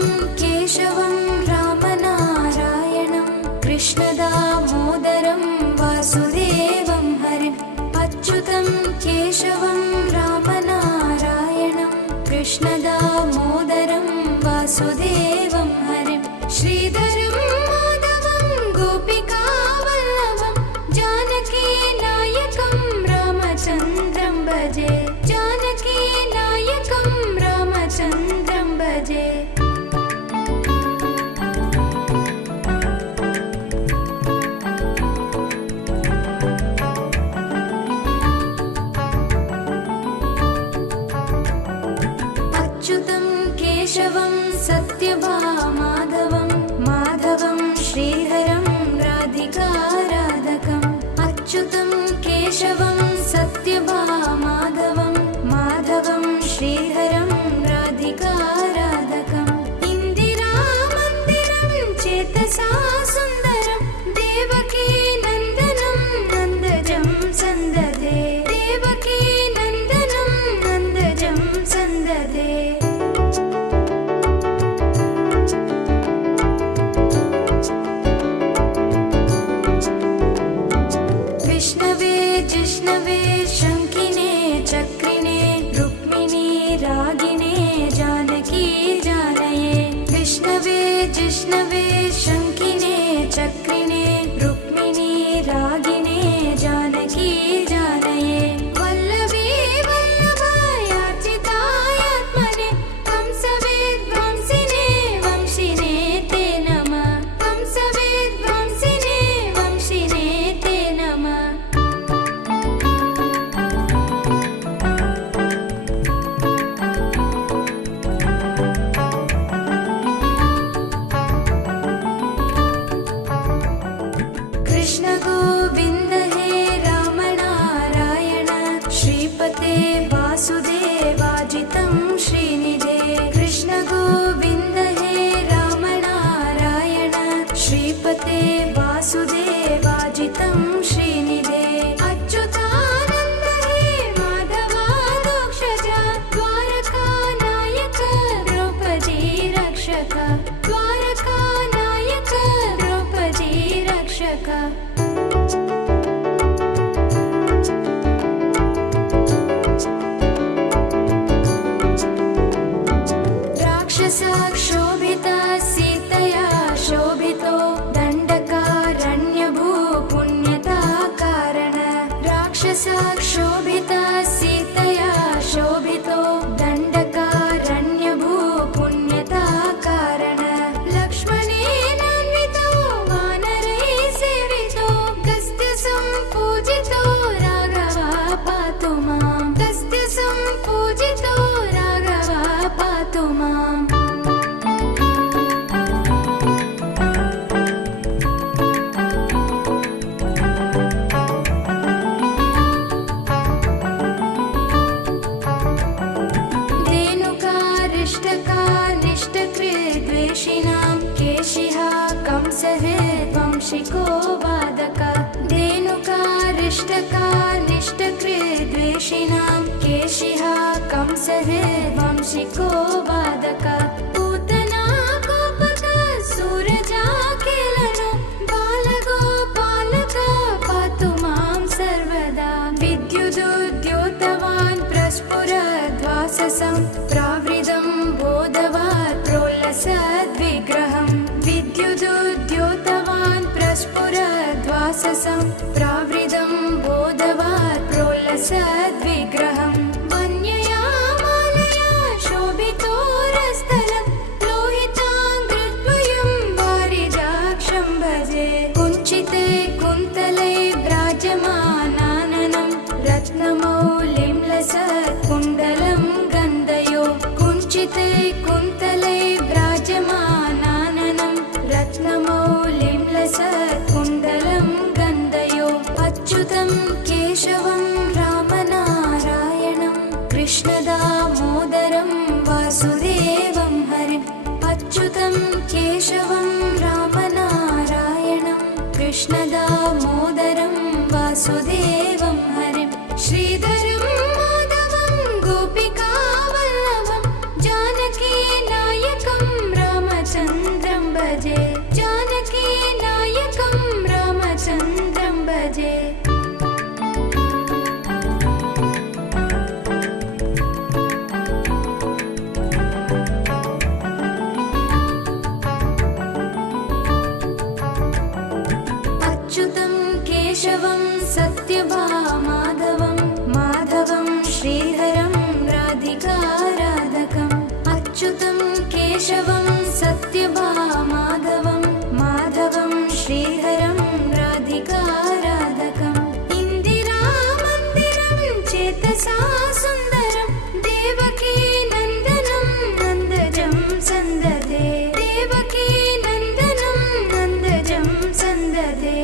अच्युतं केशवं रामनारायणं कृष्णदामोदरं वासुदेवं हरिम् अच्युतं केशवं रामनारायणं कृष्णदामोदरं वासुदेवं हरिम् श्रीधरं माधवं गोपिकावल्लभं जानकीनायकं रामचन्द्रं भजे जानकीनायकं रामचन्द्रं भजे अच्युतं केशवं सत्यभामाधवं माधवं श्रीधरं राधिकाराधकम् अच्युतं केशवं सत्यभामाधवं माधवं श्रीधरं राधिकाराधकम् इन्दिरामन्दिरं चेतसा सुन्दरं देवकी नन्दनं नन्दजं सन्दधे देवकी नन्दनं नन्दजं सन्दधे विष्णवे जिष्णवे शङ्किने चक्रिणे रुक्मिणी रागिणे जानकी जानये विष्णवे जिष्णवे शङ्किने चक्रिणे रुक्मिणी रागिणे जानकी जानये वल्लभी वल्लभायार्चितायात्मने कंसवेद्वंसिने वंशिने ते नमः कंसवेद्वंसिने वंशिने ते नमः कृष्ण गोविन्द हे रामनारायण श्रीपते वासुदेवाजितं श्रीनिधे कृष्ण गोविन्द हे रामनारायण श्रीपते वासुदेवाजितं श्रीनिधे अच्युतानन्द हे माधवादोक्षज द्वारकानायक द्रौपदी रक्षक द्वारकानायक द्रौपदी रक्षक राक्षसाक्षोभिता सीतया शोभितो दण्डकारण्यभूपुण्यता कारण राक्षसाक्षोभिता सीतया शोभितो दण्डकारण्यभूपुण्यता कारण लक्ष्मणेनान्वितो वानरैः सेवितो गस्त्यसम्पूजितो राघवः पातु मां गस्त्यसम्पूजितो राघवः पातु माम् धेनुकारिष्टकानिष्टकृद्वेषिणां केशिः कंसः वंशिको वादक धेनुकारिष्टकानिष्टकृद्वेषिणां केशिः कंसः वंशिको वादक पूतना गोपक सूरजाकेलनो बालगोपालक पातु मां सर्वदा विद्युदुद्योतवान् प्रस्फुरद्वाससं प्रावृतं बोधवात् प्रोल्लसद्विग्रहं विद्युदुद्योतवान् प्रस्फुरद्वाससं प्रावृतं बोधवात् प्रोल्लसद्विग्रहं वन्यया मालया शोभितोरस्थलं लोहिताङ्घ्रिद्वयं वारिजाक्षं भजे कुञ्चिते कुन्तले विराजमानाननं रत्नमौलिं लसत्कुण्डलं गन्धयो कुञ्चिते कुन्तले विराजमानाननं रत्नमौलिं लसत्कुण्डलं गन्धयो अच्युतं केशवं रामनारायणं कृष्णदामोदरं वासुदेवं हरिम् अच्युतं केशवं रामनारायणं कृष्णदामोदरं वासुदेवं हरिम् श्रीधरं माधवं गोपिकावल्लभं जानकीनायकं राम केशवं सत्यभामाधवं माधवं श्रीधरं राधिकाराधकम् अच्युतं केशवं सत्यभामाधवं माधवं श्रीधरं राधिकाराधकम् इन्दिरामन्दिरं चेतसा सुन्दरं देवकी नन्दनं नन्दजं सन्दधे देवकी नन्दनं नन्दजं सन्दधे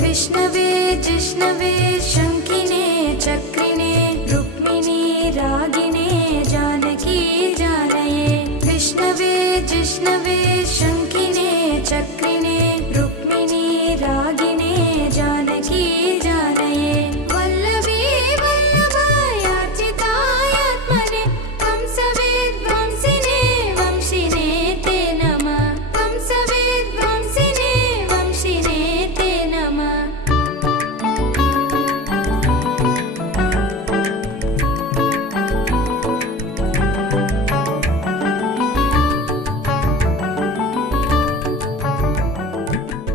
विष्णवे जिष्णवे शङ्खिने चक्रिणे रुक्मिणी रागिणे जानकी जानये विष्णवे जिष्णवे शङ्खिने चक्रिणे रुक्मिणी रागिणे जानकी जानये वल्लभी वल्लभायार्चितायात्मने कंसवेद्वंसिने वंशिने ते नमः कंसवेद्वंसिने वंशिने ते नमः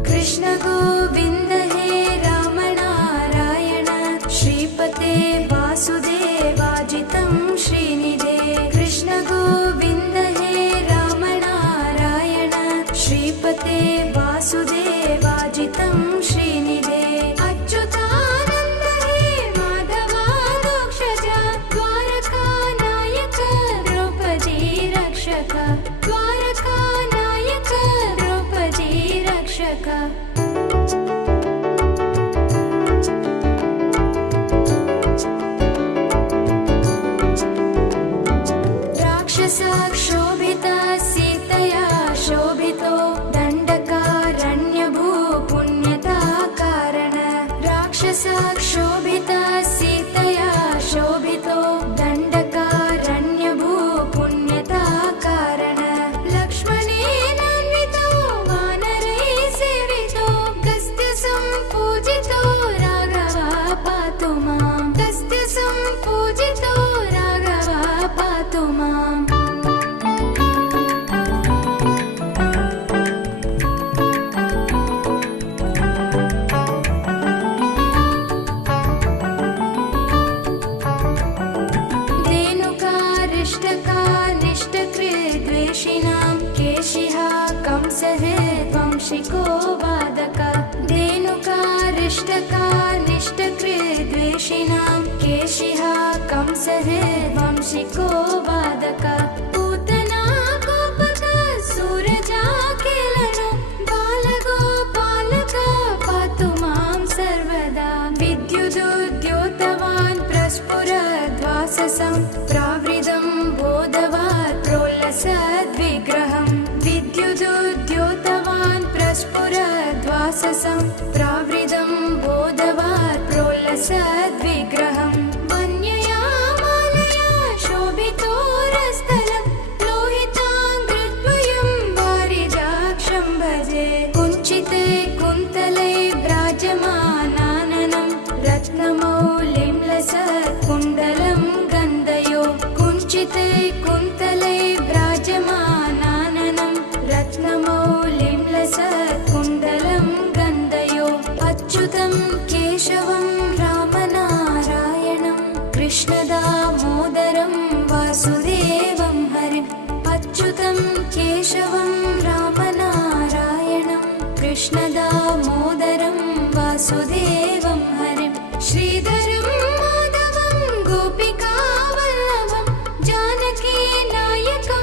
कृष्ण गोविन्द हे राम नारायण श्रीपते वासुदेवाजितं श्रीनिधे कृष्ण गोविन्द हे राम नारायण श्रीपते वासुदेवाजितं श्रीनिधे अच्युतानन्द हे माधवादोक्षज द्वारकानायक द्रौपदी रक्षक द्वारकानायक द्रौपदी रक्षक राक्षसक्षोभिता सीतया शोभितो दण्डकारण्यभूपुण्यता कारण राक्षसक्षोभिता सीतया शोभितो दण्डकारण्यभूपुण्यता कारण लक्ष्मणेनान्वितो वानरैः सेवितो गस्त्यसम्पूजितो राघवः पातु माम् गस्त्यसम्पूजितो राघवः पातु माम् धेनुकारिष्टकानिष्टकृद्वेषिणां केशिः कंसः वंशिको वादक धेनुकारिष्टकानिष्टकृद्वेषिणां केशिः कंसः वंशिको वादक पूतना गोपक सूरजाकेलनो बालगोपालक पातु मां सर्वदा विद्युदुद्योतवान् प्रस्फुरद्वाससं प्रावृदं बोधवात् प्रोल्लसद्विग्रहं विद्युदुद्योतवान् प्रस्फुरद्वाससं प्रावृदं बोधवात् प्रोल्लसद्विग्रहं वन्यया मालया शोभितोरस्थलं लोहिताङ्घ्रिद्वयं वारिजाक्षं भजे कुञ्चिते कुन्तले विराजमानाननं रत्नमौलिं लसत्कुण्डलं गन्धयो कुञ्चिते कुन्तले विराजमानाननं रत्नमौलिं लसत्कुण्डलं गन्धयो अच्युतं केशवं रामनारायणं कृष्णदामोदरं वासुदेवं हरिम् अच्युतं केशवं रामनारायणं कृष्णदामोदरं वासुदेवं हरिम् श्रीधरं माधवं गोपिकावल्लभं जानकी नायकं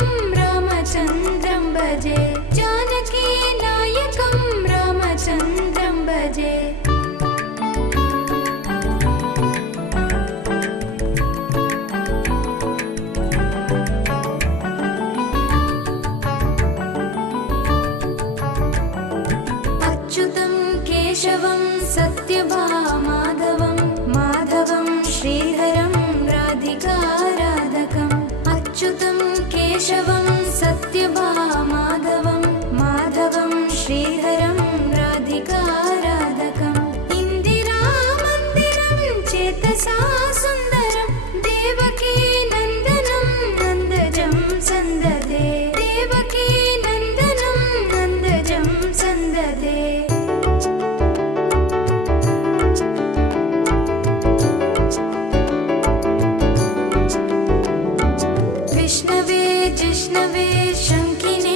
जिष्णवे जिष्णवे शङ्खिने